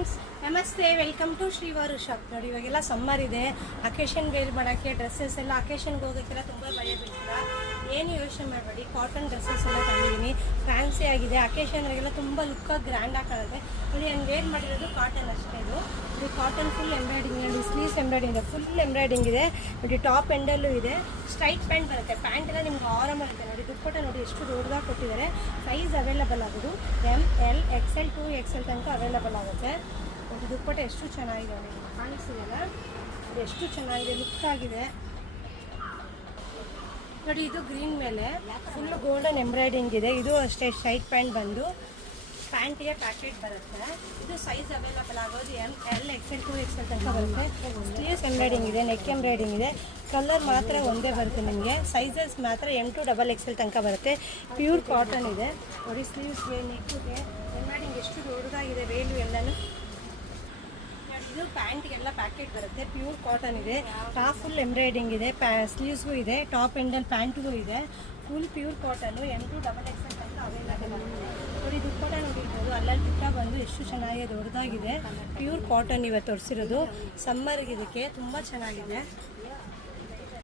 Friends ನಮಸ್ತೆ, welcome to Srivaru shop. ನೋಡಿ, ಇವಾಗೆಲ್ಲ ಸಮ್ಮರ್ ಇದೆ, ಅಕೇಶನ್ ವೇರ್ ಮಾಡೋಕ್ಕೆ ಡ್ರೆಸ್ಸಸ್ ಎಲ್ಲ ಅಕೇಶನ್ಗೆ ಹೋಗೋಕ್ಕೆಲ್ಲ ತುಂಬ ಭಯ ಬೀಳ್ತೀರ. ಏನು ಯೋಚನೆ ಮಾಡಬೇಡಿ, ಕಾಟನ್ ಡ್ರೆಸ್ಸಸ್ ಎಲ್ಲ ತಂದಿದ್ದೀನಿ. ಫ್ಯಾನ್ಸಿ ಆಗಿದೆ, ಅಕೇಶನ್ಗೆಲ್ಲ ತುಂಬ ಲುಕ್ಕಾಗಿ ಗ್ರ್ಯಾಂಡಾಗಿ ಕಾಣುತ್ತೆ. ನೋಡಿ, ನಾನು ವೇರ್ ಮಾಡಿರೋದು ಕಾಟನ್ ಅಷ್ಟೇ. ಇದು ಕಾಟನ್ ಫುಲ್ ಎಂಬ್ರಾಯ್ಡಿಂಗ್, ನೋಡಿ ಸ್ಲೀವ್ಸ್ ಎಂಬ್ರಾಯ್ಡಿಂಗ್ ಇದೆ, ಫುಲ್ ಎಂಬ್ರಾಯ್ಡಿಂಗ್ ಇದೆ. ನೋಡಿ ಟಾಪ್ ಎಂಡಲ್ಲೂ ಇದೆ, ಸ್ಟ್ರೈಟ್ ಪ್ಯಾಂಟ್ ಬರುತ್ತೆ. ಪ್ಯಾಂಟ್ ಎಲ್ಲ ನಿಮ್ಗೆ ಆರಾಮಾಗುತ್ತೆ. ನೋಡಿ ದುಪ್ಪಟ್ಟ ನೋಡಿ ಎಷ್ಟು ದೊಡ್ಡದಾಗಿ ಕೊಟ್ಟಿದ್ದಾರೆ. ಸೈಜ್ ಅವೈಲಬಲ್ ಆಗೋದು ML XL 2XL ತನಕ ಅವೈಲಬಲ್ ಆಗುತ್ತೆ. ಒಂದು ದುಪ್ಪಟ್ಟ ಎಷ್ಟು ಚೆನ್ನಾಗಿದೆ, ನಿಮಗೆ ಕಾಣಿಸ್ತಿದೆಯಲ್ಲ, ಅದು ಎಷ್ಟು ಚೆನ್ನಾಗಿದೆ, ಲುಕ್ ಆಗಿದೆ ನೋಡಿ. ಇದು ಗ್ರೀನ್ ಮೇಲೆ ಫುಲ್ ಗೋಲ್ಡನ್ ಎಂಬ್ರಾಯ್ಡಿಂಗ್ ಇದೆ. ಇದು ಅಷ್ಟೇ ಸ್ಟ್ರೈಟ್ ಪ್ಯಾಂಟ್ ಬಂದು ಪ್ಯಾಂಟಿಗೆ ಪ್ಯಾಕೆಟ್ ಬರುತ್ತೆ. ಇದು ಸೈಜ್ ಅವೈಲಬಲ್ ಆಗೋದು ML XL 2XL ತನಕ ಬರುತ್ತೆ. ಸ್ಲೀವ್ಸ್ ಎಂಬ್ರಾಯ್ಡಿಂಗ್ ಇದೆ, ನೆಕ್ ಎಂಬ್ರಾಯ್ಡಿಂಗ್ ಇದೆ. ಕಲರ್ ಮಾತ್ರ ಒಂದೇ ಬರುತ್ತೆ ನಿಮಗೆ. ಸೈಜಸ್ ಮಾತ್ರ M to XXL ತನಕ ಬರುತ್ತೆ. ಪ್ಯೂರ್ ಕಾಟನ್ ಇದೆ ನೋಡಿ. ಸ್ಲೀವ್ಸ್ಗೆ ನೆಕ್ಗೆ ಎಂಬ್ರಾಯ್ಡಿಂಗ್ ಎಷ್ಟು ದೊಡ್ಡದಾಗಿದೆ, ವೇಲು ಎಲ್ಲನೂ. ಇದು ಪ್ಯಾಂಟ್ಗೆಲ್ಲ ಪ್ಯಾಕೆಟ್ ಬರುತ್ತೆ. ಪ್ಯೂರ್ ಕಾಟನ್ ಇದೆ. ಟಾಪ್ ಫುಲ್ ಎಂಬ್ರಾಯ್ಡಿಂಗ್ ಇದೆ, ಸ್ಲೀವ್ಸ್ಗೂ ಇದೆ, ಟಾಪ್ ಎಂಡಲ್ಲಿ ಪ್ಯಾಂಟ್ಗೂ ಇದೆ. Full pure cotton M to XXL ತನಕ ಅವೈಲಬಲ್ ಆಗಿದೆ ನೋಡಿ. ದುಪ್ಪಟ್ಟ ನೋಡಿರ್ಬೋದು, ಅಲ್ಲಲ್ಲಿ ದುಪ್ಪ ಬಂದು ಎಷ್ಟು ಚೆನ್ನಾಗಿದೆ, ದೊಡ್ಡದಾಗಿದೆ. ಪ್ಯೂರ್ ಕಾಟನ್ ಇವತ್ತು ತೋರಿಸಿರೋದು. ಸಮ್ಮರ್ಗೆ ಇದಕ್ಕೆ ತುಂಬ ಚೆನ್ನಾಗಿದೆ.